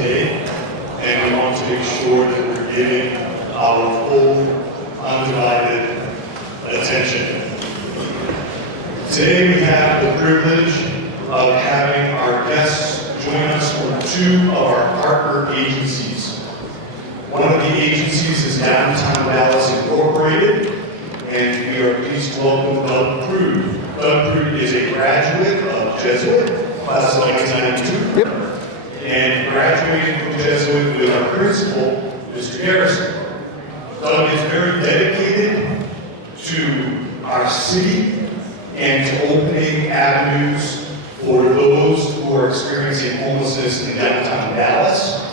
today, and we want to make sure that we're giving our full, undivided attention. Today we have the privilege of having our guests join us from two of our partner agencies. One of the agencies is Downtown Dallas Incorporated, and we are pleased to welcome Doug Prude. Doug Prude is a graduate of Jesuit, class of 1992, Yep. and graduated from Jesuit with our principal, Mr. Garrison. Doug is very dedicated to our city and to opening avenues for those who are experiencing homelessness in downtown Dallas.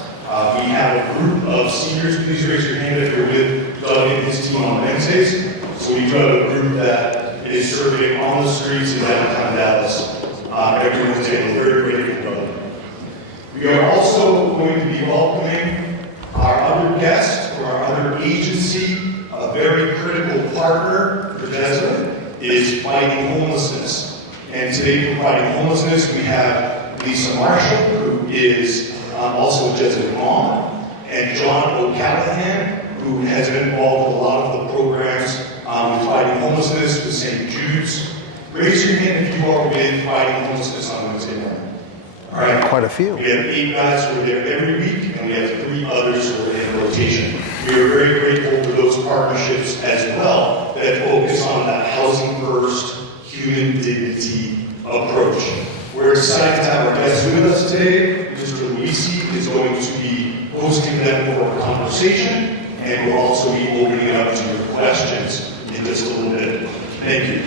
We have a group of seniors. Please raise your hand if you're with Doug and his team on Wednesdays. So we do have a group that is serving on the streets in downtown Dallas every Wednesday. We're very grateful for Doug. We are also going to be welcoming our other guest from our other agency, a very critical partner for Jesuit, is fighting homelessness. And today for fighting homelessness, we have Lisa Marshall, who is also a Jesuit mom, and John O'Callahan, who has been involved with a lot of the programs with fighting homelessness with St. Jude's. Raise your hand if you are with fighting homelessness on Wednesday morning. All right. Quite a few. We have 8 guys who are there every week, and we have 3 others who are in rotation. We are very grateful for those partnerships as well that focus on that housing first, human dignity approach. We're excited to have our guests with us today. Mr. Luisi is going to be hosting them for a conversation, and we'll also be opening it up to your questions in just a little bit. Thank you.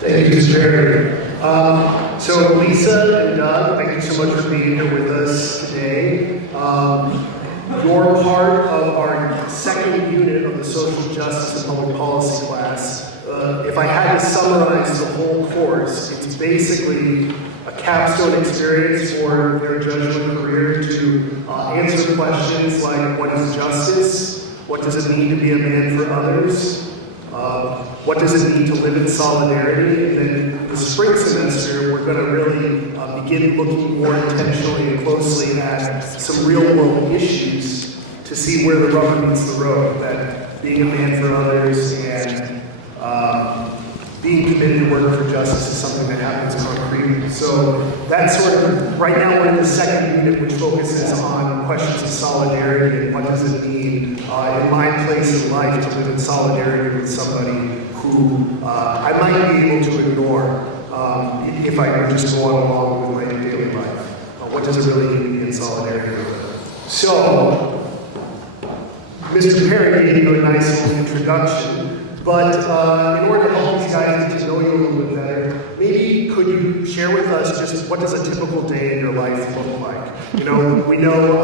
Thank you, Mr. Chair. So Lisa and Doug, thank you so much for being here with us today. You're part of our second unit of the social justice and public policy class. If I had to summarize the whole course, it's basically a capstone experience for their judgment career to answer questions like, what is justice? What does it mean to be a man for others? What does it mean to live in solidarity? And then the spring semester, we're going to really begin looking more intentionally and closely at some real world issues to see where the rubber meets the road, that being a man for others and being committed to work for justice is something that happens concretely. So that's sort of, right now we're in the second unit, which focuses on questions of solidarity and what does it mean in my place in life to live in solidarity with somebody who I might be able to ignore if I were just go on along with my daily life. What does it really mean to be in solidarity with? So, Mr. Perry gave you a nice little introduction. But in order to help these guys get to know you a little bit better, maybe could you share with us just what does a typical day in your life look like? You know, we know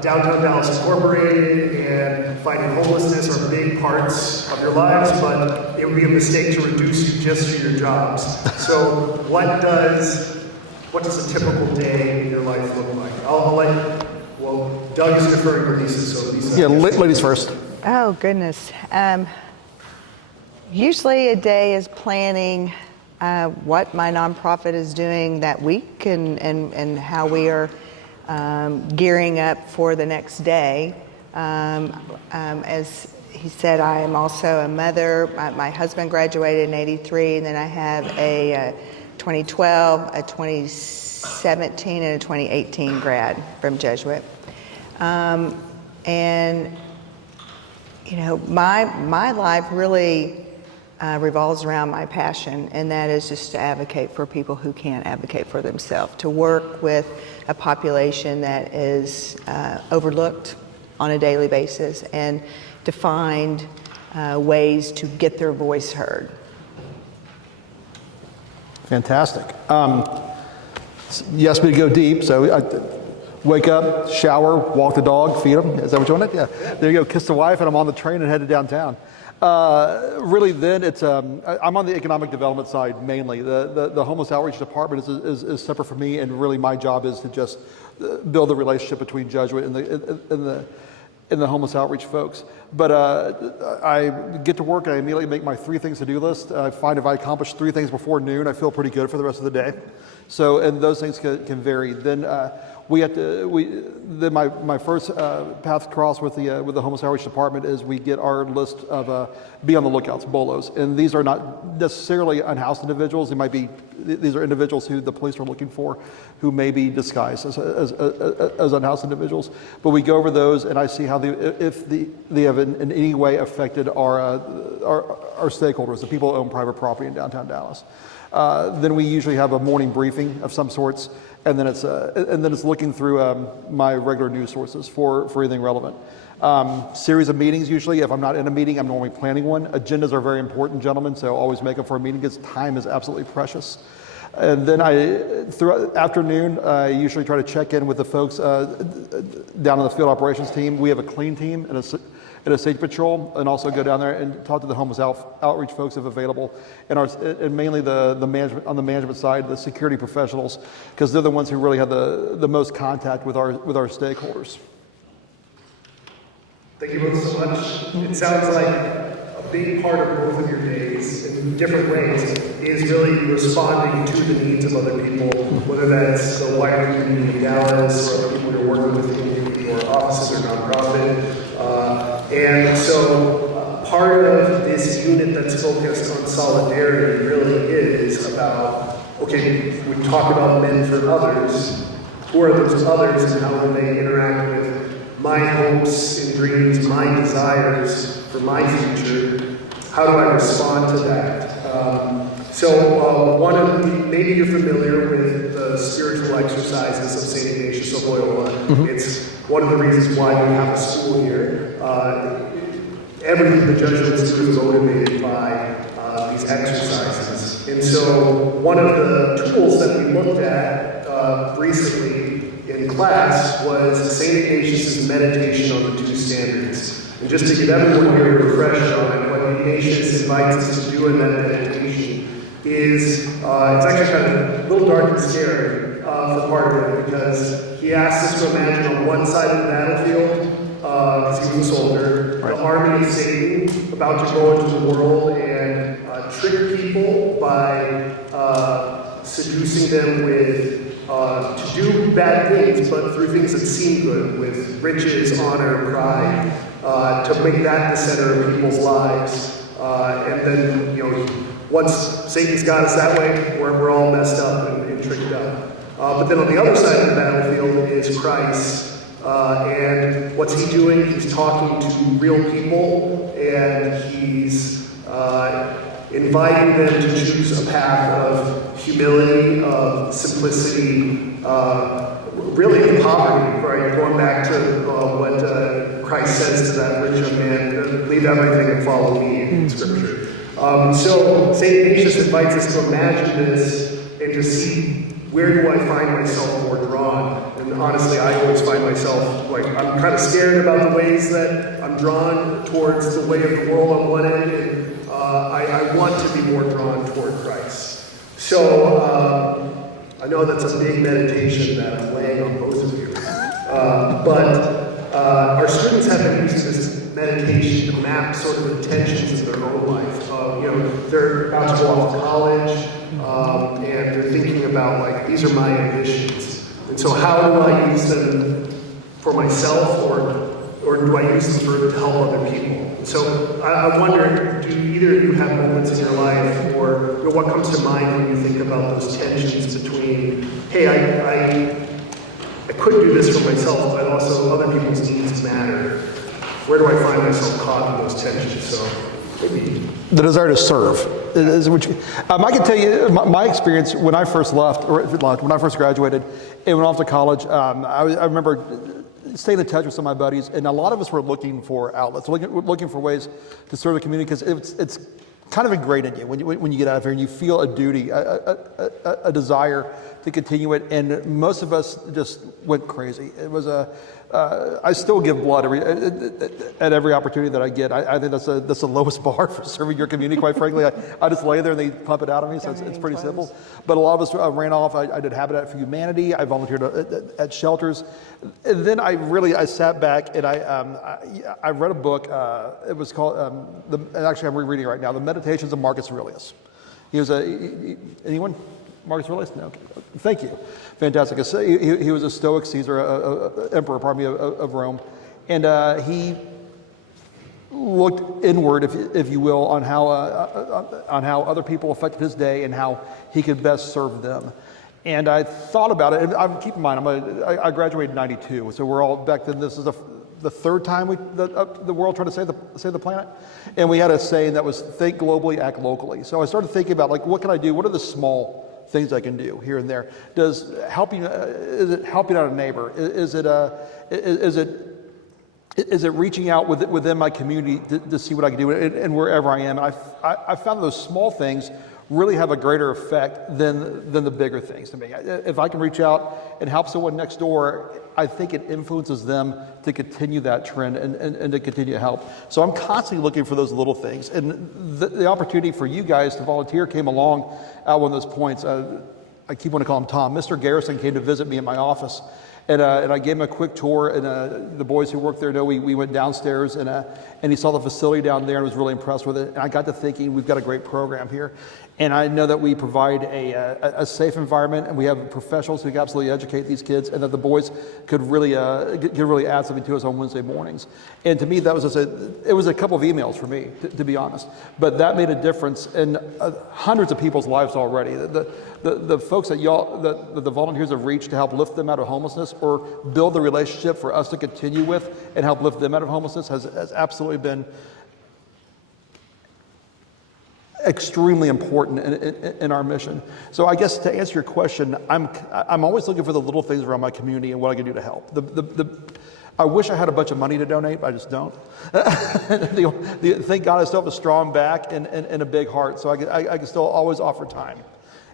Downtown Dallas Incorporated and fighting homelessness are big parts of your lives, but it would be a mistake to reduce you just to your jobs. So what does a typical day in your life look like? I'll let, well, Doug is deferring to Lisa, so Lisa. Yeah, ladies first. Oh, goodness. Usually a day is planning what my nonprofit is doing that week and how we are gearing up for the next day. As he said, I am also a mother. My husband graduated in '83, and then I have a 2012, a 2017, and a 2018 grad from Jesuit. And you know, my life really revolves around my passion, and that is just to advocate for people who can't advocate for themselves, to work with a population that is overlooked on a daily basis, and to find ways to get their voice heard. Fantastic. You asked me to go deep, so I wake up, shower, walk the dog, feed them. Is that what you wanted? Yeah. There you go. Kiss the wife, and I'm on the train and headed downtown. Really, then it's I'm on the economic development side mainly. The homeless outreach department is separate from me, and really my job is to just build the relationship between Jesuit and the homeless outreach folks. But I get to work and I immediately make my 3 things to do list. I find if I accomplish 3 things before noon, I feel pretty good for the rest of the day. So, and those things can vary. Then then my first path across with the homeless outreach department is we get our list of be on the lookouts, BOLOs, and these are not necessarily unhoused individuals. These are individuals who the police are looking for, who may be disguised as unhoused individuals. But we go over those, and I see how if they have in any way affected our stakeholders, the people who own private property in downtown Dallas. Then we usually have a morning briefing of some sorts, and then it's looking through my regular news sources for anything relevant. Series of meetings usually. If I'm not in a meeting, I'm normally planning one. Agendas are very important, gentlemen, so always make them for a meeting because time is absolutely precious. And then throughout the afternoon, I usually try to check in with the folks down on the field operations team. We have a clean team and a safety patrol, and also go down there and talk to the homeless outreach folks if available, and mainly the management on the management side, the security professionals, because they're the ones who really have the most contact with our stakeholders. Thank you both so much. It sounds like a big part of both of your days, in different ways, is really responding to the needs of other people, whether that's the wider community in Dallas, or people you're working with in your offices or nonprofit. And so part of this unit that's focused on solidarity really is about, okay, we talk about men for others. Who are those others and how do they interact with my hopes and dreams, my desires for my future? How do I respond to that? Maybe you're familiar with the spiritual exercises of St. Ignatius of Loyola. Mm-hmm. It's one of the reasons why we have a school here. Everything the Jesuits do is motivated by these exercises. And so one of the tools that we looked at recently in class was St. Ignatius' meditation on the two standards. And just to get everyone here refreshed on it, what Ignatius invites us to do in that meditation is, it's actually kind of a little dark and scary for part of it, because he asks us to imagine on one side of the battlefield, because he was a soldier, the army of Satan about to go into the world and trick people by seducing them with to do bad things, but through things that seem good, with riches, honor, pride, to make that the center of people's lives. And then, once Satan's got us that way, we're all messed up and tricked up. But then on the other side of the battlefield is Christ. And what's he doing? He's talking to real people, and he's inviting them to choose a path of humility, of simplicity, really of poverty, right? Going back to what Christ says to that rich young man, leave everything and follow me in Scripture. So St. Ignatius invites us to imagine this and to see, where do I find myself more drawn? And honestly, I always find myself, I'm kind of scared about the ways that I'm drawn towards the way of the world on one end, and I want to be more drawn toward Christ. So I know that's a big meditation that I'm laying on both of you. But our students have been using this meditation to map sort of the tensions in their own life. They're about to go off to college, and they're thinking about, these are my ambitions. And so how do I use them for myself, or do I use them to help other people? And so I wonder, do either of you have moments in your life, or what comes to mind when you think about those tensions between, hey, I could do this for myself, but also other people's needs matter. Where do I find myself caught in those tensions? So maybe the desire to serve. I can tell you my experience when I first left, or when I first graduated and went off to college. I remember staying in touch with some of my buddies, and a lot of us were looking for outlets, looking for ways to serve the community, because it's kind of ingrained in you when you get out of here, and you feel a duty, a desire to continue it. And most of us just went crazy. It was I still give blood at every opportunity that I get. I think that's the lowest bar for serving your community, quite frankly. I just lay there and they pump it out of me, so it's pretty simple. But a lot of us ran off. I did Habitat for Humanity. I volunteered at shelters. And then I sat back and I read a book. It was called, actually I'm rereading it right now, The Meditations of Marcus Aurelius. He was anyone? Marcus Aurelius? No. Okay. Thank you. Fantastic. So he was a Stoic Caesar, emperor, pardon me, of Rome, and he looked inward, if you will, on how other people affected his day and how he could best serve them. And I thought about it. And keep in mind, I graduated in '92, so we're all back then. This is the third time the world tried to save the planet, and we had a saying that was "Think globally, act locally." So I started thinking about, like, what can I do? What are the small things I can do here and there? Is it helping out a neighbor? Is it reaching out within my community to see what I can do and wherever I am? And I found those small things really have a greater effect than the bigger things to me. If I can reach out and help someone next door, I think it influences them to continue that trend and to continue to help. So I'm constantly looking for those little things. And the opportunity for you guys to volunteer came along at one of those points. I keep wanting to call him Tom. Mr. Garrison came to visit me at my office. And I gave him a quick tour, and the boys who work there know we went downstairs, and he saw the facility down there and was really impressed with it. And I got to thinking, we've got a great program here. And I know that we provide a safe environment, and we have professionals who can absolutely educate these kids, and that the boys could really add something to us on Wednesday mornings. And to me, that was it was a couple of emails for me, to be honest. But that made a difference in hundreds of people's lives already. The folks that the volunteers have reached to help lift them out of homelessness or build the relationship for us to continue with and help lift them out of homelessness has absolutely been extremely important in our mission. So I guess to answer your question, I'm always looking for the little things around my community and what I can do to help. I wish I had a bunch of money to donate, but I just don't. Thank God I still have a strong back and a big heart, so I can still always offer time.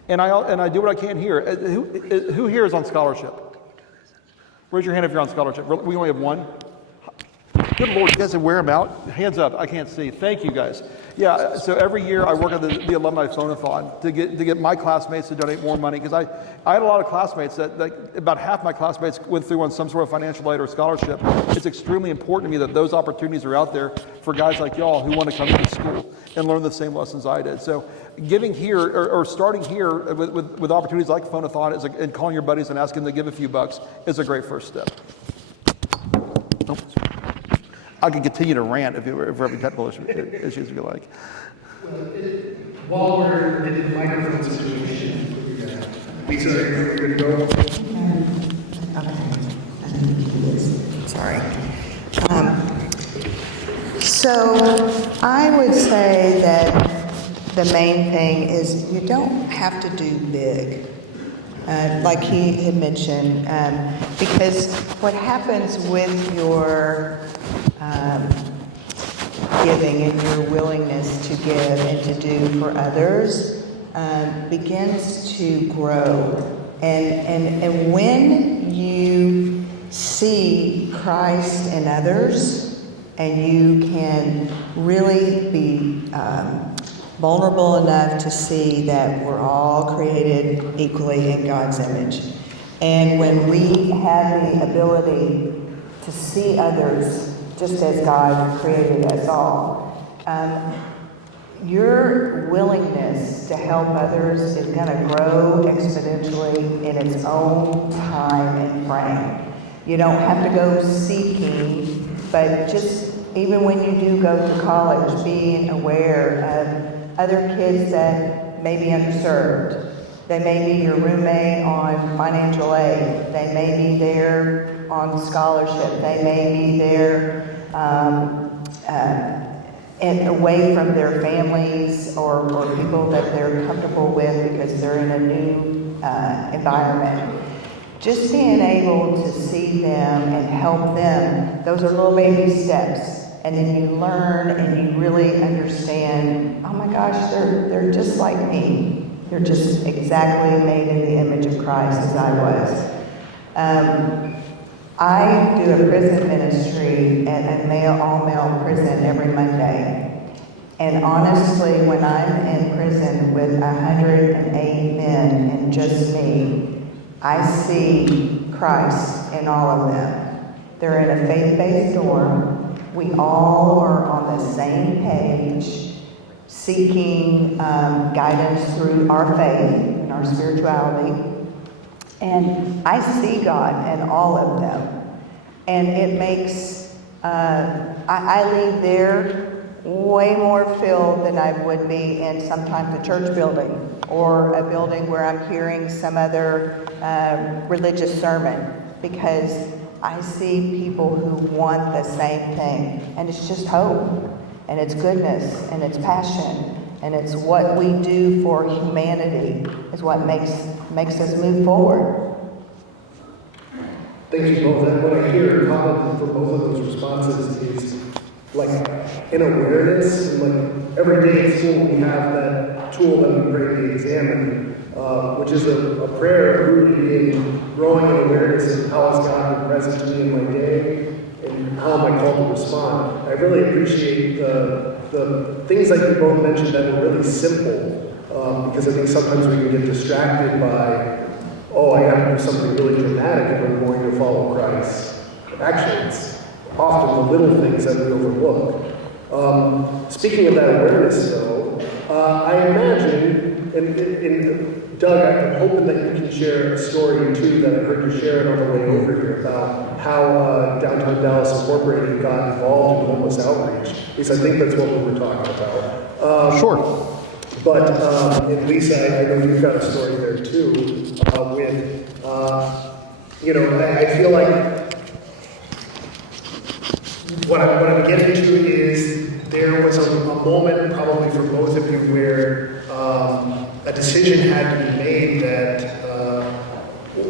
And I do what I can here. Who here is on scholarship? Raise your hand if you're on scholarship. We only have one. Good Lord, you guys can wear them out? Hands up, I can't see. Thank you guys. Yeah, so every year I work on the alumni phone-a-thon to get my classmates to donate more money, because I had a lot of classmates that about half my classmates went through on some sort of financial aid or scholarship. It's extremely important to me that those opportunities are out there for guys like y'all who want to come to school and learn the same lessons I did. So giving here or starting here with opportunities like phone-a-thon and calling your buddies and asking them to give a few bucks is a great first step. Oh. I could continue to rant if we're having technical issues if you like. While we're in the microphone situation, Lisa, you're going to go? Okay. Sorry. So I would say that the main thing is you don't have to do big. Like he had mentioned, because what happens with your giving and your willingness to give and to do for others begins to grow. And when you see Christ in others and you can really be vulnerable enough to see that we're all created equally in God's image. And when we have the ability to see others just as God created us all, your willingness to help others is going to grow exponentially in its own time and frame. You don't have to go seeking, but just even when you do go to college, being aware of other kids that may be underserved. They may be your roommate on financial aid. They may be there on scholarship. They may be there and away from their families or people that they're comfortable with because they're in a new environment. Just being able to see them and help them, those are little baby steps. And then you learn and you really understand, oh my gosh, they're just like me. They're just exactly made in the image of Christ as I was. I do a prison ministry at a all-male prison every Monday. And honestly, when I'm in prison with 108 men and just me, I see Christ in all of them. They're in a faith-based dorm. We all are on the same page, seeking guidance through our faith and our spirituality. And I see God in all of them. And it makes, I leave there way more filled than I would be in sometimes a church building or a building where I'm hearing some other religious sermon, because I see people who want the same thing. And it's just hope, and it's goodness, and it's passion, and it's what we do for humanity is what makes us move forward. Thank you both. And what I hear common for both of those responses is like an awareness. And like every day at school we have that tool that we pray the examine, which is a prayer rooted in growing in awareness of how has God been present to me in my day and how am I called to respond. I really appreciate the things like you both mentioned that were really simple, because I think sometimes we can get distracted by, oh, I have to do something really dramatic if I'm going to follow Christ. Actually, it's often the little things that we overlook. Speaking of that awareness, though, I imagine, and Doug, I'm hoping that you can share a story too that I heard you share on the way over here about how Downtown Dallas Incorporated got involved in homeless outreach, because I think that's what we were talking about. Sure. But, and Lisa, I know you've got a story there too, with, you know, I feel like what I'm getting to is there was a moment probably for both of you where a decision had to be made that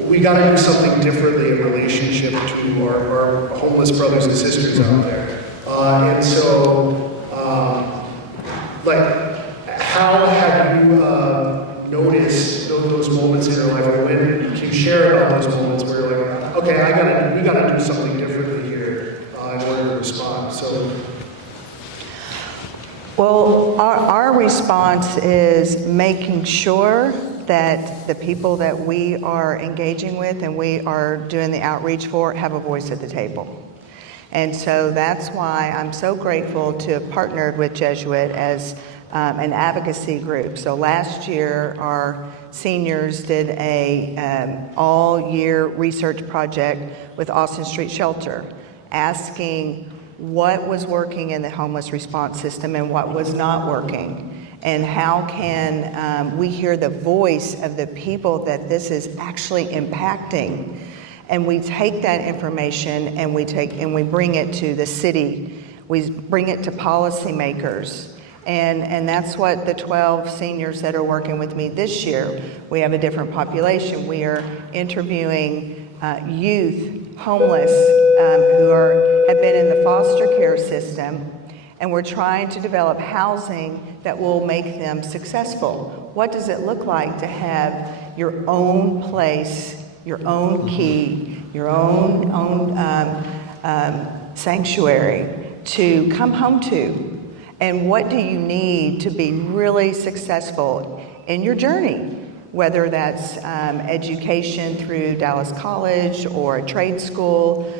we got to do something differently in relationship to our homeless brothers and sisters out there. And so, like, how have you noticed those moments in your life? Or when can you share about those moments where you're like, okay, we gotta do something differently here in order to respond? So, Well, our response is making sure that the people that we are engaging with and we are doing the outreach for have a voice at the table. And so that's why I'm so grateful to have partnered with Jesuit as an advocacy group. So last year, our seniors did a all-year research project with Austin Street Shelter, asking what was working in the homeless response system and what was not working, and how can we hear the voice of the people that this is actually impacting. And we take that information and we bring it to the city, we bring it to policymakers. And that's what the 12 seniors that are working with me this year, we have a different population. We are interviewing youth, homeless, who have been in the foster care system, and we're trying to develop housing that will make them successful. What does it look like to have your own place, your own key, your own sanctuary to come home to? And what do you need to be really successful in your journey? Whether that's education through Dallas College or a trade school,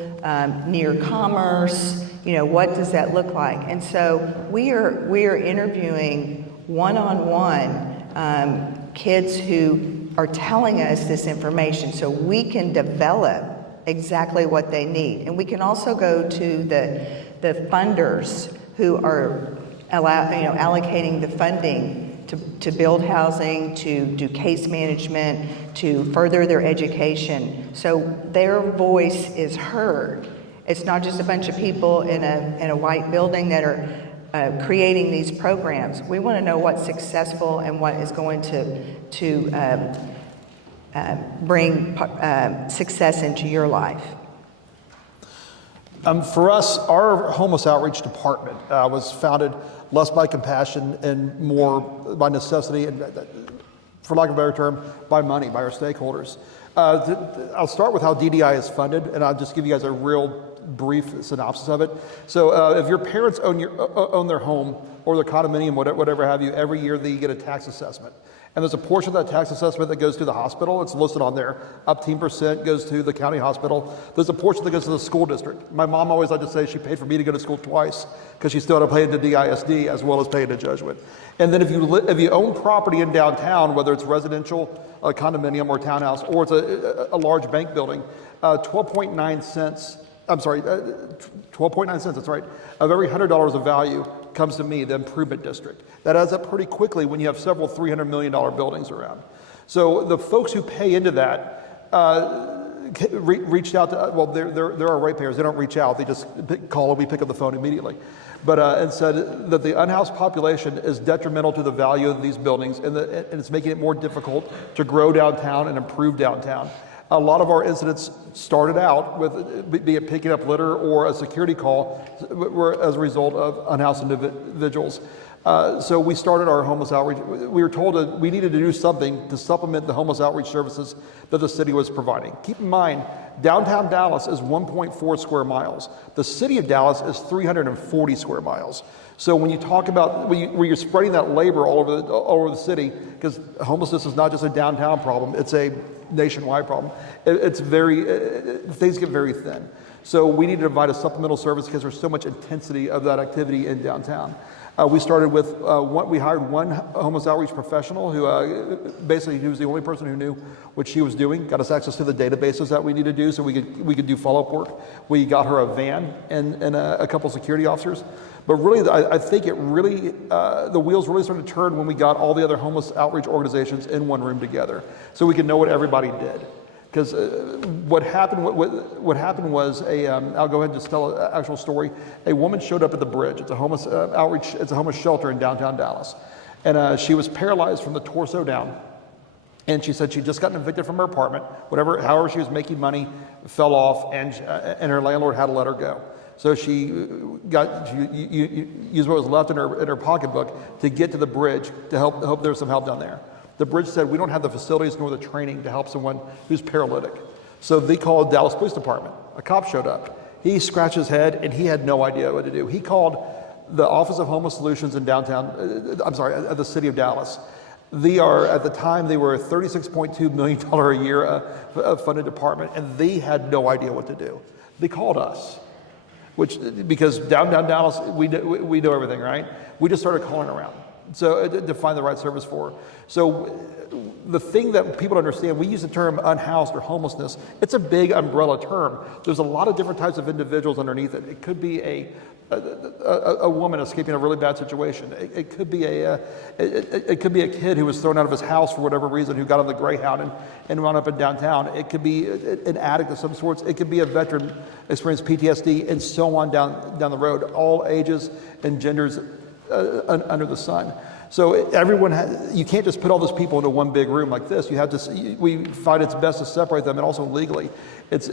near commerce, what does that look like? And so we are interviewing one-on-one kids who are telling us this information so we can develop exactly what they need. And we can also go to the funders who are allocating the funding to build housing, to do case management, to further their education. So their voice is heard. It's not just a bunch of people in a white building that are creating these programs. We want to know what's successful and what is going to bring success into your life. For us, our homeless outreach department was founded less by compassion and more by necessity, and for lack of a better term, by money, by our stakeholders. I'll start with how DDI is funded, and I'll just give you guys a real brief synopsis of it. So if your parents own their home or their condominium, whatever have you, every year they get a tax assessment. And there's a portion of that tax assessment that goes to the hospital. It's listed on there. Up 10% goes to the county hospital. There's a portion that goes to the school district. My mom always liked to say she paid for me to go to school twice because she still had to pay into DISD as well as pay into Jesuit. And then if you own property in downtown, whether it's residential, a condominium or townhouse, or it's a large bank building, 12.9 cents, that's right, of every $100 of value comes to me, the improvement district. That adds up pretty quickly when you have several $300 million buildings around. So the folks who pay into that reached out to, well, they're our ratepayers. They don't reach out. They just call and we pick up the phone immediately. But and said that the unhoused population is detrimental to the value of these buildings, and it's making it more difficult to grow downtown and improve downtown. A lot of our incidents started out with, be it picking up litter or a security call, were as a result of unhoused individuals. So we started our homeless outreach. We were told that we needed to do something to supplement the homeless outreach services that the city was providing. Keep in mind, downtown Dallas is 1.4 square miles. The city of Dallas is 340 square miles. So when you talk about, where you're spreading that labor all over the city, because homelessness is not just a downtown problem, it's a nationwide problem. Things get very thin. So we need to provide a supplemental service because there's so much intensity of that activity in downtown. We started with, we hired one homeless outreach professional who basically he was the only person who knew what she was doing, got us access to the databases that we need to do so we could do follow-up work. We got her a van and a couple security officers. But really, I think it really, the wheels really started to turn when we got all the other homeless outreach organizations in one room together so we could know what everybody did. Because what happened was I'll go ahead and just tell an actual story. A woman showed up at the bridge. It's a homeless outreach, it's a homeless shelter in downtown Dallas. And she was paralyzed from the torso down. And she said she'd just gotten evicted from her apartment, however she was making money, fell off, and her landlord had to let her go. So she used what was left in her pocketbook to get to the bridge to hope there's some help down there. The bridge said, we don't have the facilities nor the training to help someone who's paralytic. So they called Dallas Police Department. A cop showed up. He scratched his head and he had no idea what to do. He called the Office of Homeless Solutions in the city of Dallas. At the time, they were a $36.2 million a year funded department, and they had no idea what to do. They called us, because downtown Dallas, we know everything, right? We just started calling around. So to find the right service for her. So the thing that people understand, we use the term unhoused or homelessness. It's a big umbrella term. There's a lot of different types of individuals underneath it. It could be a woman escaping a really bad situation. It could be a kid who was thrown out of his house for whatever reason, who got on the Greyhound and wound up in downtown. It could be an addict of some sorts. It could be a veteran experienced PTSD, and so on down the road. All ages and genders under the sun. So you can't just put all those people into one big room like this. You have to. We find it's best to separate them, and also legally, it's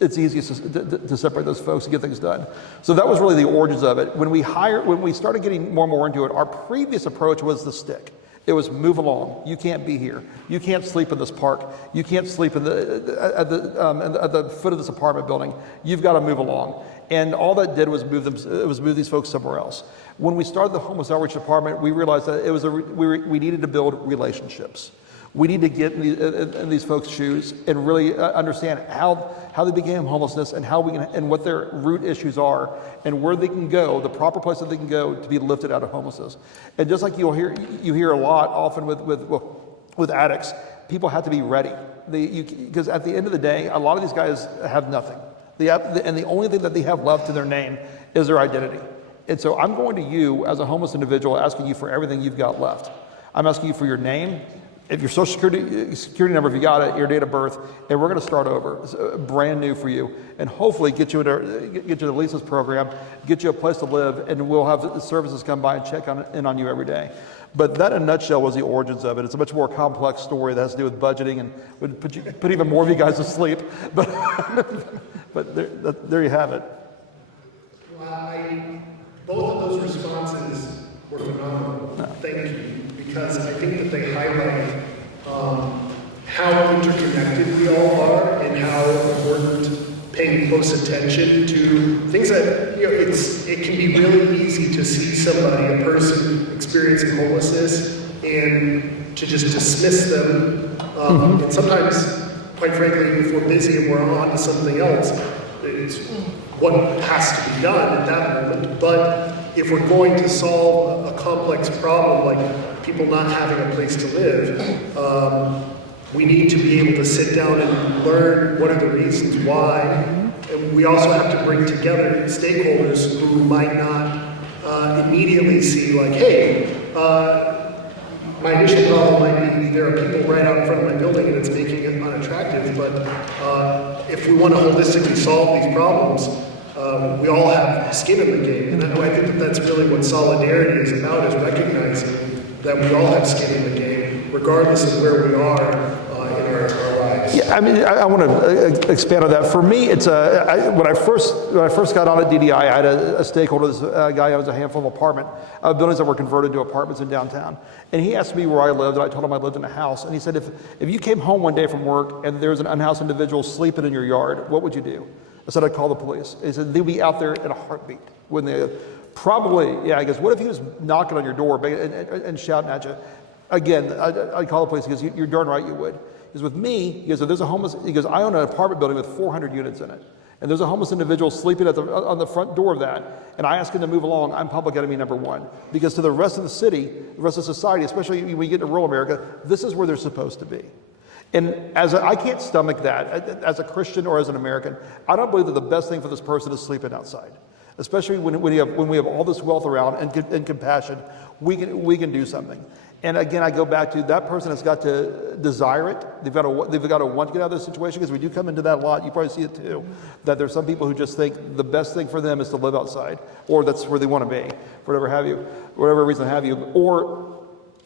easiest to separate those folks and get things done. So that was really the origins of it. When we started getting more and more into it, our previous approach was the stick. It was move along. You can't be here. You can't sleep in this park. You can't sleep at the foot of this apartment building. You've got to move along. And all that did was move these folks somewhere else. When we started the homeless outreach department, we realized that we needed to build relationships. We need to get in these folks' shoes and really understand how they became homelessness and and what their root issues are and where they can go, the proper place that they can go to be lifted out of homelessness. And just like you hear a lot often with addicts, people have to be ready. Because at the end of the day, a lot of these guys have nothing. And the only thing that they have left to their name is their identity. And so I'm going to you as a homeless individual, asking you for everything you've got left. I'm asking you for your name, if your social security number, if you got it, your date of birth, and we're going to start over, it's brand new for you, and hopefully get you to the Lisa's program, get you a place to live, and we'll have services come by and check in on you every day. But that, in a nutshell, was the origins of it. It's a much more complex story that has to do with budgeting and would put even more of you guys to sleep. But there you have it. Well, both of those responses were phenomenal. Thank you. Because I think that they highlight how interconnected we all are and how important paying close attention to things that, it can be really easy to see somebody, a person experiencing homelessness, and to just dismiss them. And sometimes, quite frankly, if we're busy and we're on to something else, it's what has to be done at that moment. But if we're going to solve a complex problem like people not having a place to live, we need to be able to sit down and learn what are the reasons why. And we also have to bring together stakeholders who might not immediately see like, hey, my initial problem might be there are people right out in front of my building and it's making it unattractive, but if we want to holistically solve these problems, we all have skin in the game. And I think that that's really what solidarity is about, is recognizing that we all have skin in the game, regardless of where we are in our lives. Yeah, I mean, I want to expand on that. For me, it's when I first got on at DDI, I had a stakeholder, this guy owns a handful of buildings that were converted to apartments in downtown. And he asked me where I lived, and I told him I lived in a house. And he said, if you came home one day from work and there was an unhoused individual sleeping in your yard, what would you do? I said, I'd call the police. He said, they'd be out there in a heartbeat. When they probably, yeah, I guess, what if he was knocking on your door and shouting at you? Again, I'd call the police. He goes, you're darn right you would. Because with me, he goes, if there's a homeless, he goes, I own an apartment building with 400 units in it. And there's a homeless individual sleeping on the front door of that, and I ask him to move along, I'm public enemy number one. Because to the rest of the city, the rest of society, especially when you get to rural America, this is where they're supposed to be. And I can't stomach that as a Christian or as an American. I don't believe that the best thing for this person is sleeping outside. Especially when we have all this wealth around and compassion, we can do something. And again, I go back to that person has got to desire it. They've got to want to get out of this situation, because we do come into that a lot. You probably see it too, that there's some people who just think the best thing for them is to live outside, or that's where they want to be, for whatever reason have you, or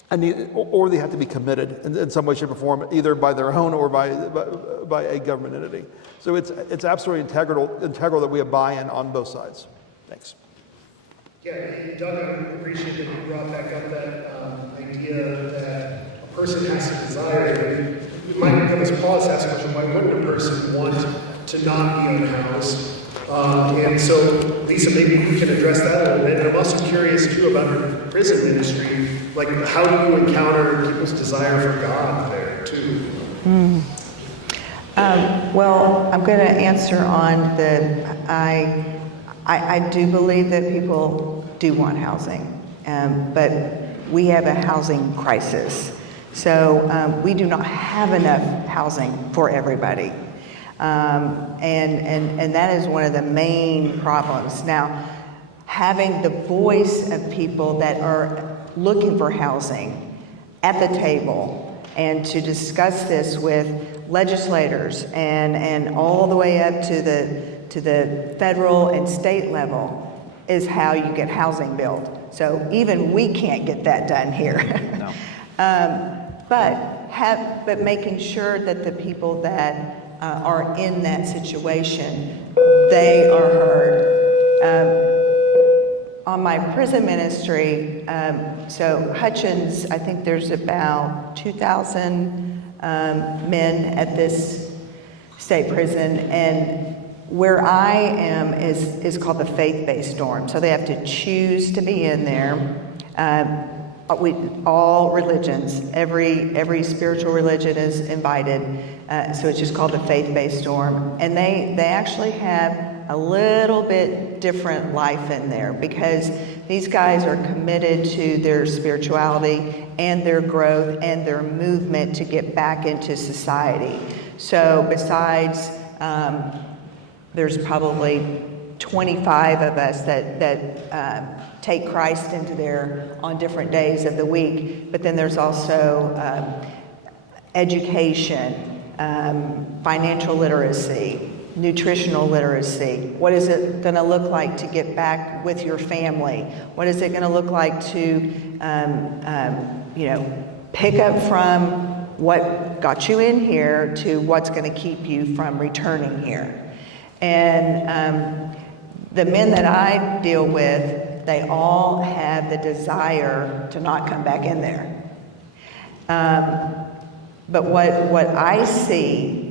they have to be committed in some way, shape, or form, either by their own or by a government entity. So it's absolutely integral that we have buy-in on both sides. Thanks. Yeah, and Doug, I appreciate that you brought back up that idea that a person has to desire it. It might give us pause to ask the question, why wouldn't a person want to not be unhoused? And so, Lisa, maybe you can address that a little bit. And I'm also curious, too, about her prison ministry. Like, how do you encounter people's desire for God there, too? Well, I'm going to answer on I do believe that people do want housing, but we have a housing crisis. So we do not have enough housing for everybody. And that is one of the main problems. Now, having the voice of people that are looking for housing at the table and to discuss this with legislators and all the way up to the federal and state level is how you get housing built. So even we can't get that done here. No. But making sure that the people that are in that situation, they are heard. On my prison ministry, so Hutchins, I think there's about 2,000 men at this state prison, and where I am is called the faith-based dorm. So they have to choose to be in there. All religions, every spiritual religion is invited. So it's just called the faith-based dorm. And they actually have a little bit different life in there, because these guys are committed to their spirituality and their growth and their movement to get back into society. So besides, there's probably 25 of us that take Christ into there on different days of the week, but then there's also education, financial literacy, nutritional literacy. What is it going to look like to get back with your family? What is it going to look like to, pick up from what got you in here to what's going to keep you from returning here? And the men that I deal with, they all have the desire to not come back in there. But what I see,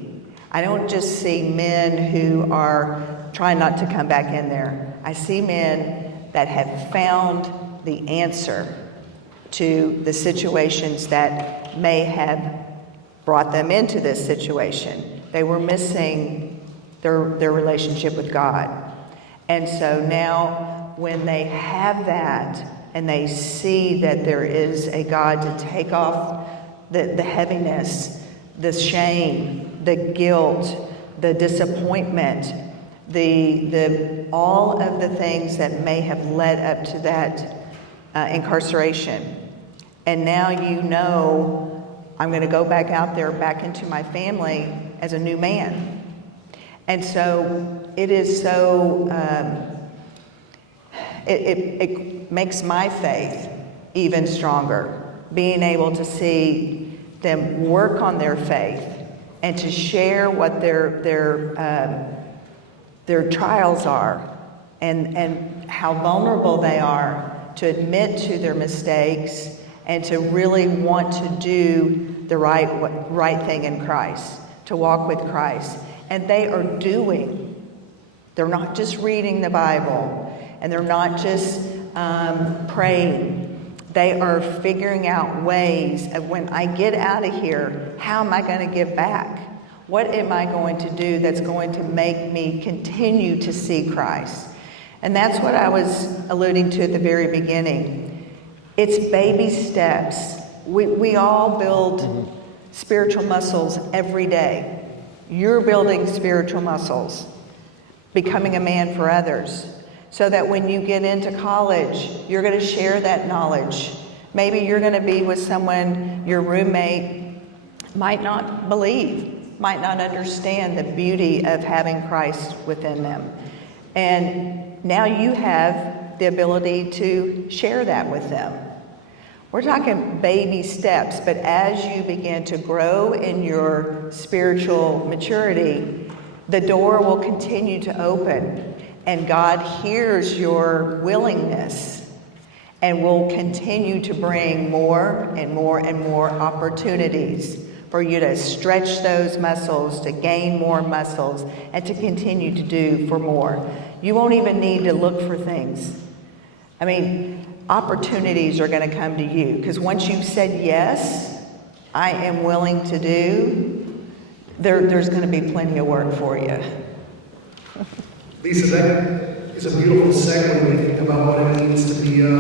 I don't just see men who are trying not to come back in there. I see men that have found the answer to the situations that may have brought them into this situation. They were missing their relationship with God. And so now when they have that and they see that there is a God to take off the heaviness, the shame, the guilt, the disappointment, the all of the things that may have led up to that incarceration. And now you know, I'm going to go back out there, back into my family as a new man. And so it is so, it makes my faith even stronger, being able to see them work on their faith and to share what their trials are and how vulnerable they are to admit to their mistakes and to really want to do the right thing in Christ, to walk with Christ. And they are doing. They're not just reading the Bible, and they're not just praying. They are figuring out ways of, when I get out of here, how am I going to give back? What am I going to do that's going to make me continue to see Christ? And that's what I was alluding to at the very beginning. It's baby steps. We all build spiritual muscles every day. You're building spiritual muscles, becoming a man for others, so that when you get into college, you're going to share that knowledge. Maybe you're going to be with someone your roommate might not believe, might not understand the beauty of having Christ within them. And now you have the ability to share that with them. We're talking baby steps, but as you begin to grow in your spiritual maturity, the door will continue to open, and God hears your willingness and will continue to bring more and more and more opportunities for you to stretch those muscles, to gain more muscles, and to continue to do for more. You won't even need to look for things. I mean, opportunities are going to come to you, because once you've said, yes, I am willing to do, there's going to be plenty of work for you. Lisa, that is a beautiful segue when you think about what it means to be a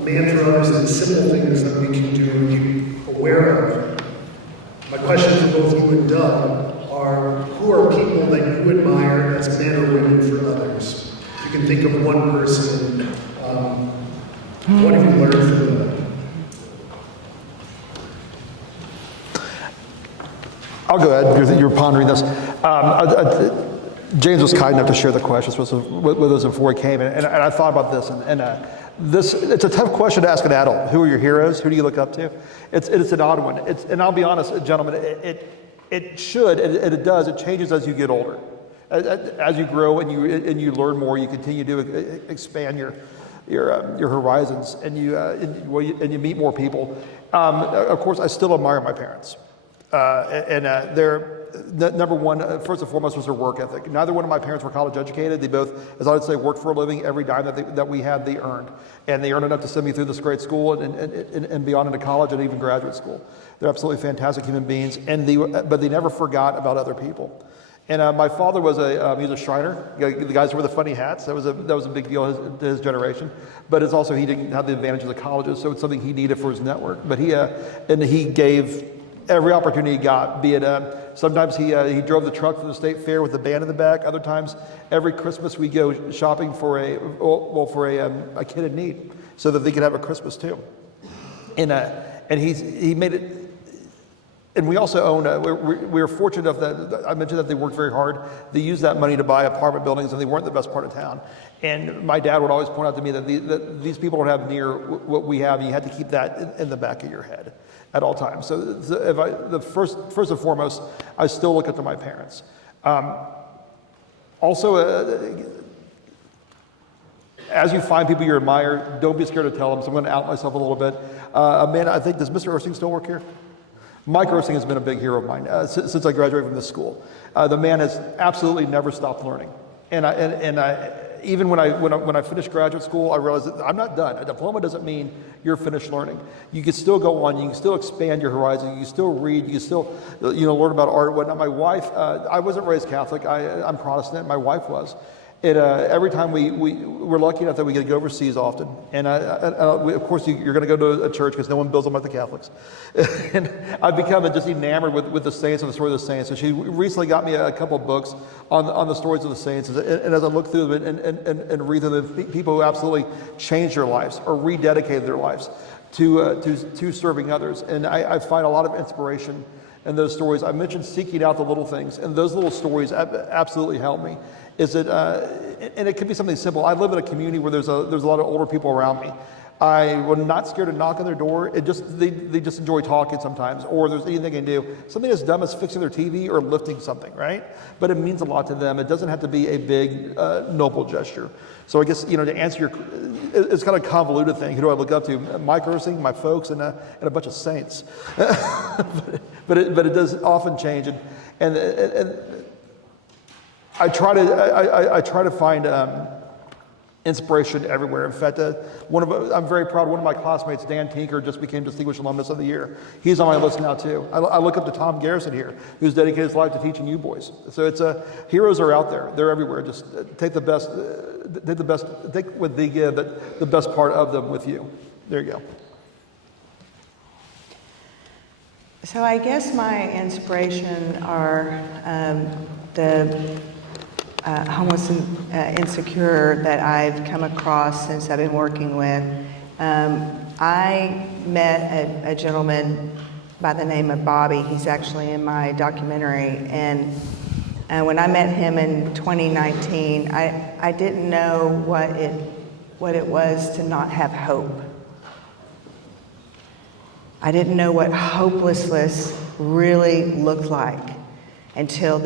man for others and the simple things that we can do and be aware of. My question for both you and Doug are, who are people that you admire as men or women for others? If you can think of one person, what have you learned from them? I'll go ahead. You're pondering this. James was kind enough to share the questions with us before he came, and I thought about this. It's a tough question to ask an adult. Who are your heroes? Who do you look up to? It's an odd one. And I'll be honest, gentlemen, it should, and it does. It changes as you get older, as you grow and you learn more. You continue to expand your horizons, and you meet more people. Of course, I still admire my parents, they're number one. First and foremost was their work ethic. Neither one of my parents were college educated. They both, as I would say, worked for a living. Every dime that we had, they earned, and they earned enough to send me through this great school and beyond into college and even graduate school. They're absolutely fantastic human beings, but they never forgot about other people. And my father was he was a Shriner. The guys who wear the funny hats. That was a big deal to his generation. But it's also, he didn't have the advantage of the colleges, so it's something he needed for his network. But he gave every opportunity he got. Be it sometimes he drove the truck to the state fair with the band in the back. Other times, every Christmas we go shopping for a kid in need, so that they could have a Christmas too. And he made it. And we also own, we were fortunate enough that, I mentioned that they worked very hard. They used that money to buy apartment buildings, and they weren't the best part of town. And my dad would always point out to me that these people don't have near what we have, and you had to keep that in the back of your head at all times. So first and foremost, I still look up to my parents. As you find people you admire, don't be scared to tell them. So I'm going to out myself a little bit. Man, I think, does Mr. Ersting still work here? Mike Ersting has been a big hero of mine since I graduated from this school. The man has absolutely never stopped learning, and even when I finished graduate school, I realized that I'm not done. A diploma doesn't mean you're finished learning. You can still go on. You can still expand your horizon. You can still read. You can still, learn about art and whatnot. My wife, I wasn't raised Catholic. I'm Protestant. My wife was. Every time we're lucky enough that we get to go overseas often, and of course you're going to go to a church because no one builds them like the Catholics. And I've become just enamored with the saints and the story of the saints. And she recently got me a couple of books on the stories of the saints. And as I look through them and read through them, people who absolutely changed their lives or rededicated their lives to serving others, and I find a lot of inspiration in those stories. I mentioned seeking out the little things, and those little stories absolutely help me. And it could be something simple. I live in a community where there's a lot of older people around me. I'm not scared to knock on their door. They just enjoy talking sometimes, or there's anything they can do. Something as dumb as fixing their TV or lifting something, right? But it means a lot to them. It doesn't have to be a big, noble gesture. So I guess, to answer it's kind of a convoluted thing. Who do I look up to? Mike Ersing, my folks, and a bunch of saints. but it does often change, and I try to find inspiration everywhere. In fact, I'm very proud. One of my classmates, Dan Tinker, just became Distinguished Alumnus of the Year. He's on my list now too. I look up to Tom Garrison here, who's dedicated his life to teaching you boys. So heroes are out there. They're everywhere. Just take what they give, but the best part of them with you. There you go. So I guess my inspiration are the homeless and insecure that I've come across since I've been working with. I met a gentleman by the name of Bobby. He's actually in my documentary. And when I met him in 2019, I didn't know what it was to not have hope. I didn't know what hopelessness really looked like until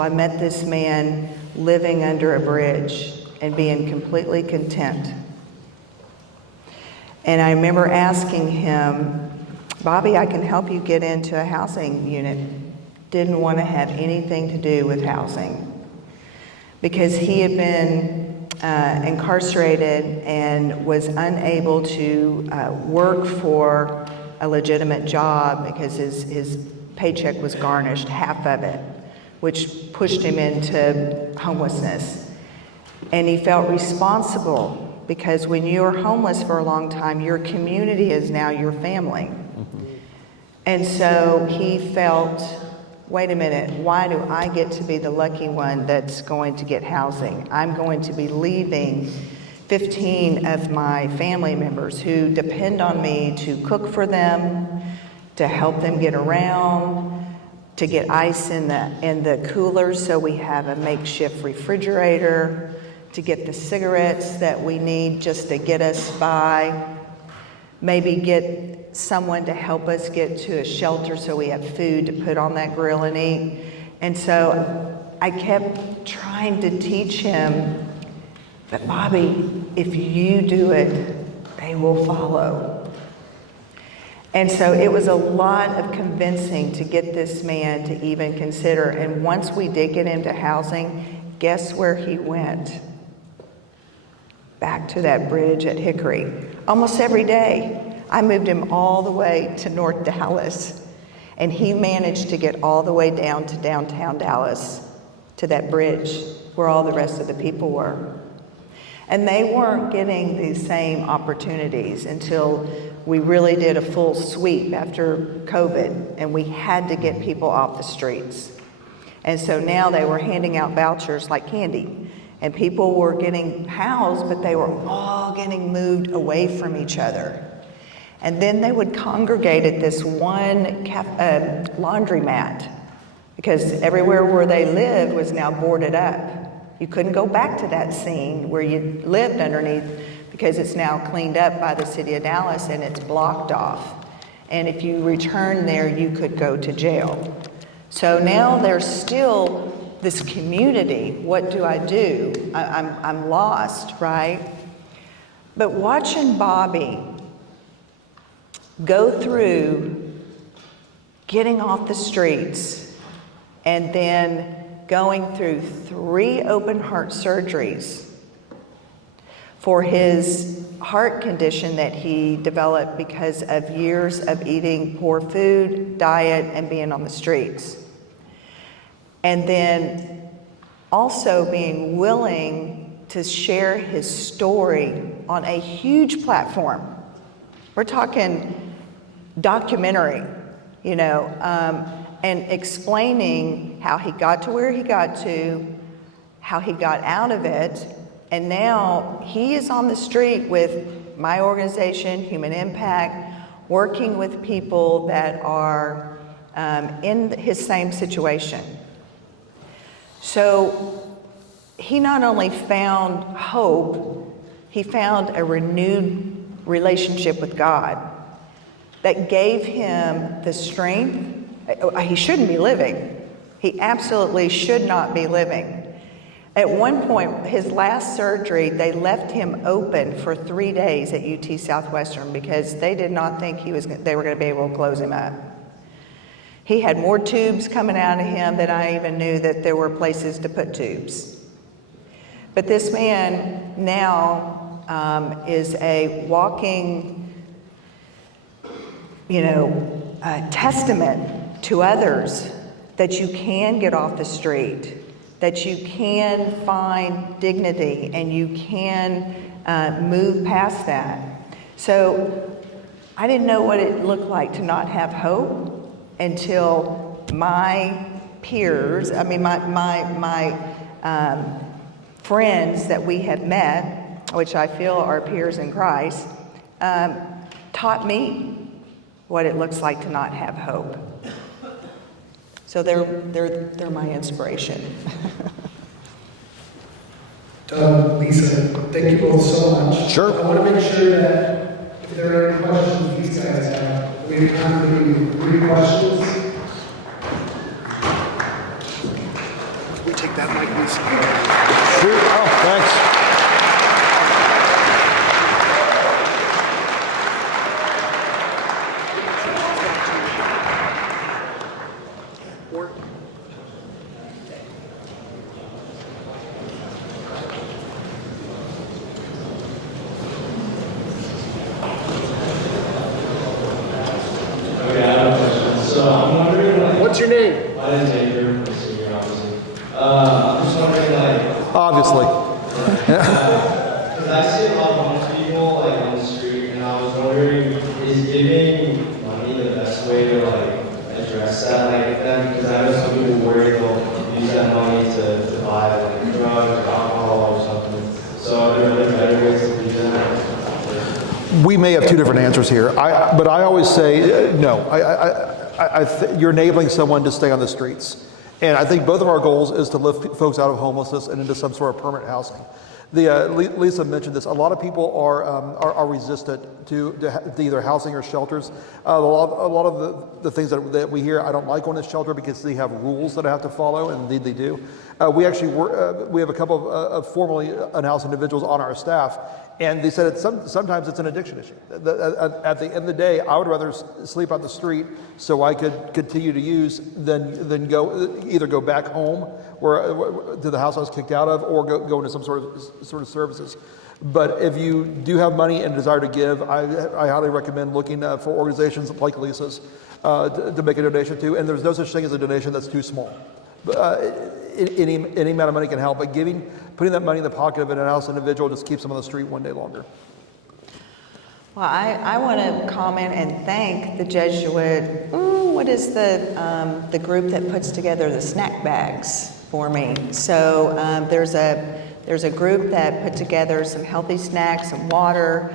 I met this man living under a bridge and being completely content. And I remember asking him, Bobby, I can help you get into a housing unit. Didn't want to have anything to do with housing because he had been incarcerated and was unable to work for a legitimate job because his paycheck was garnished, half of it, which pushed him into homelessness. And he felt responsible because when you're homeless for a long time, your community is now your family. Mm-hmm. And so he felt, wait a minute, why do I get to be the lucky one that's going to get housing? I'm going to be leaving 15 of my family members who depend on me to cook for them, to help them get around, to get ice in the coolers so we have a makeshift refrigerator, to get the cigarettes that we need just to get us by, maybe get someone to help us get to a shelter so we have food to put on that grill and eat. And so I kept trying to teach him that, Bobby, if you do it, they will follow. And so it was a lot of convincing to get this man to even consider. And once we did get into housing, guess where he went? Back to that bridge at Hickory. Almost every day. I moved him all the way to North Dallas. And he managed to get all the way down to downtown Dallas, to that bridge where all the rest of the people were. And they weren't getting the same opportunities until we really did a full sweep after COVID, and we had to get people off the streets. And so now they were handing out vouchers like candy, and people were getting housed, but they were all getting moved away from each other. And then they would congregate at this one laundromat, because everywhere where they lived was now boarded up. You couldn't go back to that scene where you lived underneath because it's now cleaned up by the city of Dallas and it's blocked off. And if you return there, you could go to jail. So now there's still this community. What do? I'm lost, right? But watching Bobby go through getting off the streets and then going through 3 open heart surgeries for his heart condition that he developed because of years of eating poor food, diet, and being on the streets. And then also being willing to share his story on a huge platform. We're talking documentary, and explaining how he got to where he got to, how he got out of it, and now he is on the street with my organization, Human Impact, working with people that are in his same situation. So he not only found hope, he found a renewed relationship with God that gave him the strength. He shouldn't be living. He absolutely should not be living. At one point, his last surgery, they left him open for 3 days at UT Southwestern because they did not think they were going to be able to close him up. He had more tubes coming out of him than I even knew that there were places to put tubes. But this man now is a walking, testament to others that you can get off the street, that you can find dignity, and you can move past that. So I didn't know what it looked like to not have hope until my peers, my friends that we have met, which I feel are peers in Christ, taught me what it looks like to not have hope. So they're my inspiration. Doug, Lisa, thank you both so much. Sure. I want to make sure that if there are any questions these guys have, we have time for maybe 3 questions. We take that mic, Lisa. Sure. Oh, thanks. What's your name? My name is Andrew. I'm just wondering, Obviously. because I see a lot of homeless people, on the street, and I was wondering, is giving money the best way to, address that, because I know some people worry they'll use that money to buy, drugs or alcohol or something. So are there better ways to do that? We may have 2 different answers here, but I always say no. You're enabling someone to stay on the streets. And I think both of our goals is to lift folks out of homelessness and into some sort of permanent housing. Lisa mentioned this. A lot of people are resistant to either housing or shelters. A lot of the things that we hear, I don't like going to shelter because they have rules that I have to follow, and indeed they do. We actually we have a couple of formerly unhoused individuals on our staff, and they said sometimes it's an addiction issue. At the end of the day, I would rather sleep on the street so I could continue to use than either go back home to the house I was kicked out of, or go into some sort of services. But if you do have money and desire to give, I highly recommend looking for organizations like Lisa's to make a donation to. And there's no such thing as a donation that's too small. Any amount of money can help, but putting that money in the pocket of an unhoused individual just keeps them on the street one day longer. Well, I want to comment and thank the Jesuit. What is the group that puts together the snack bags for me? So there's a group that put together some healthy snacks, some water.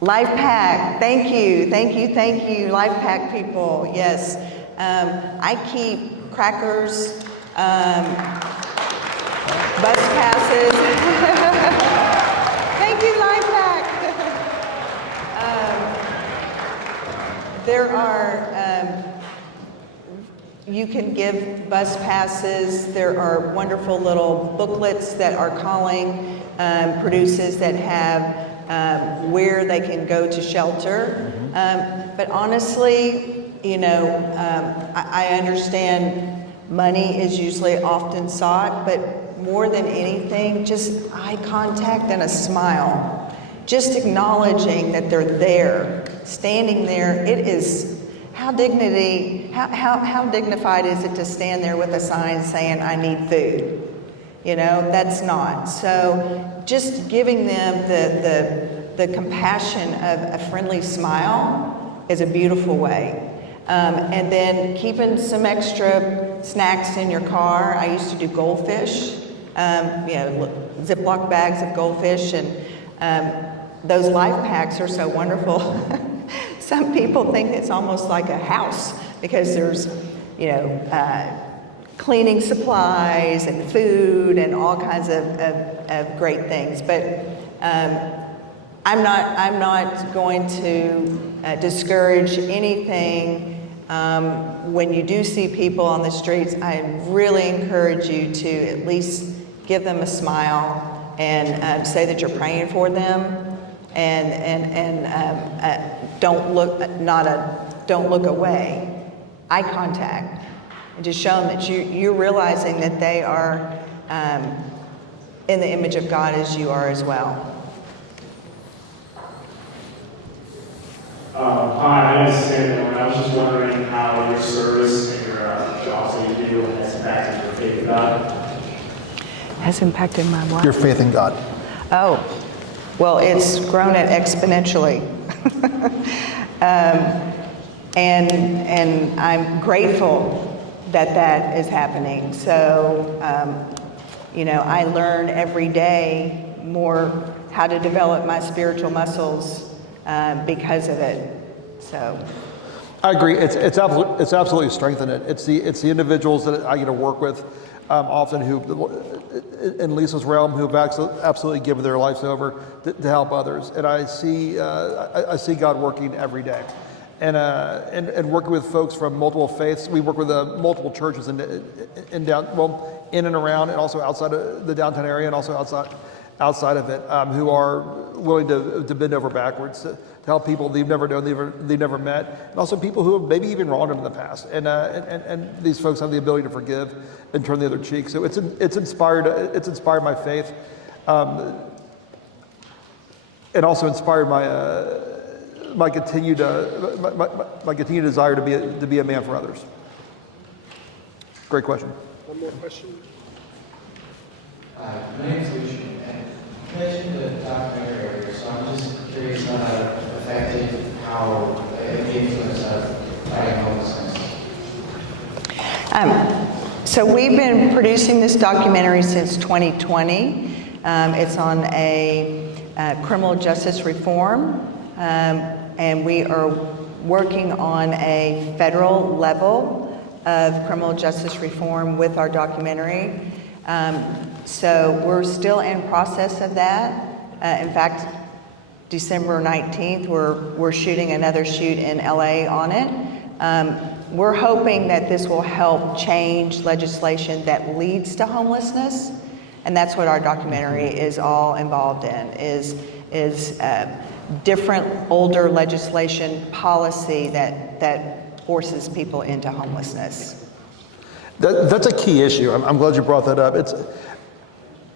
Life Pack, thank you, Life Pack people, yes. I keep crackers, bus passes. Thank you, Life Pack. There are, you can give bus passes. There are wonderful little booklets that our calling produces that have where they can go to shelter. But honestly, I understand Money is usually often sought, but more than anything, just eye contact and a smile. Just acknowledging that they're there, standing there. It is, how dignified is it to stand there with a sign saying, I need food? You know, that's not. So just giving them the compassion of a friendly smile is a beautiful way. And then keeping some extra snacks in your car. I used to do goldfish, Ziploc bags of goldfish, and those life packs are so wonderful. Some people think it's almost like a house because there's, cleaning supplies and food and all kinds of great things. But I'm not going to discourage anything. When you do see people on the streets, I really encourage you to at least give them a smile and say that you're praying for them, and don't look away. Eye contact, and just show them that you're realizing that they are in the image of God as you are as well. Hi, my name is Samuel, and I was just wondering how your service and your jobs that you do has impacted your faith in God. Has impacted my what? Your faith in God. Oh, well, it's grown it exponentially. And I'm grateful that is happening. So, I learn every day more how to develop my spiritual muscles because of it. So, I agree. It's absolutely strengthened it. It's the individuals that I get to work with often who, in Lisa's realm, who've absolutely given their lives over to help others. And I see God working every day. And working with folks from multiple faiths. We work with multiple churches in and around, and also outside of the downtown area, and also outside of it, who are willing to bend over backwards to help people they've never known, they've never met, and also people who have maybe even wronged them in the past. And these folks have the ability to forgive and turn the other cheek. So it's inspired my faith, and also inspired my continued desire to be a man for others. Great question. One more question. My name is Lucian, and you mentioned the documentary earlier, so I'm just curious how that affected the influence of fighting homelessness. So we've been producing this documentary since 2020. It's on a criminal justice reform, and we are working on a federal level of criminal justice reform with our documentary. So we're still in process of that. In fact, December 19th, we're shooting another shoot in LA on it. We're hoping that this will help change legislation that leads to homelessness, and that's what our documentary is all involved in, is different older legislation policy that forces people into homelessness. That's a key issue. I'm glad you brought that up.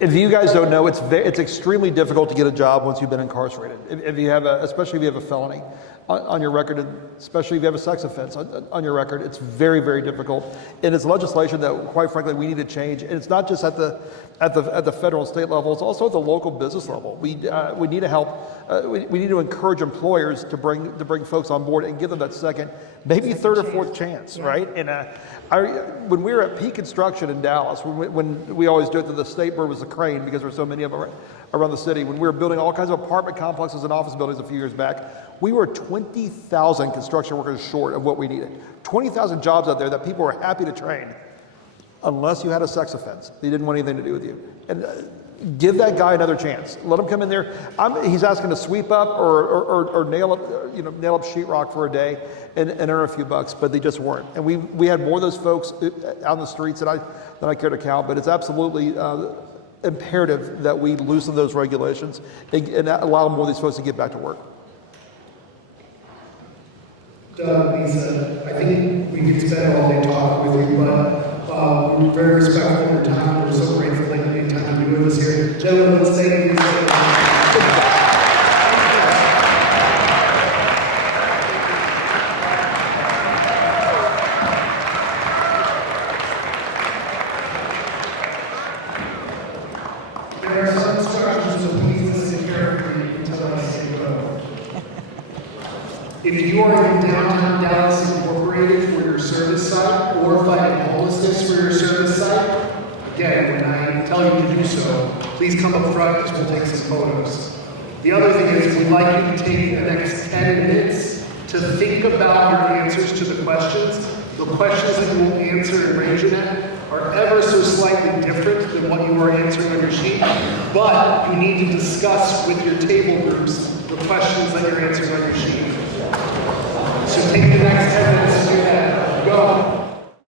If you guys don't know, it's extremely difficult to get a job once you've been incarcerated. Especially if you have a felony on your record, especially if you have a sex offense on your record, it's very, very difficult. And it's legislation that, quite frankly, we need to change. And it's not just at the federal and state level; it's also at the local business level. We need to help. We need to encourage employers to bring folks on board and give them that second, maybe third or fourth chance, right? And when we were at Peak Construction in Dallas, when we always do it, the state bird was the crane because there's so many of them around the city. When we were building all kinds of apartment complexes and office buildings a few years back, we were 20,000 construction workers short of what we needed. 20,000 jobs out there that people were happy to train, unless you had a sex offense. They didn't want anything to do with you. And give that guy another chance. Let him come in there. He's asking to sweep up or nail up sheetrock for a day and earn a few bucks, but they just weren't. And we had more of those folks out in the streets than I care to count. But it's absolutely imperative that we loosen those regulations and allow more of these folks to get back to work. Doug, Lisa, I think we could spend all day talking with you, but We're very respectful of your time. We're so grateful that you made time to be with us here. Gentlemen, let's thank you. There are some instructions, so please listen carefully until I say go. If you are in downtown Dallas Incorporated for your service site, or fighting homelessness for your service site, again, when I tell you to do so, please come up front because we'll take some photos. The other thing is, we'd like you to take the next 10 minutes to think about your answers to the questions. The questions that you will answer in RangerNet are ever so slightly different than what you are answering on your sheet, but you need to discuss with your table groups the questions that you're answering on your sheet. So take the next 10 minutes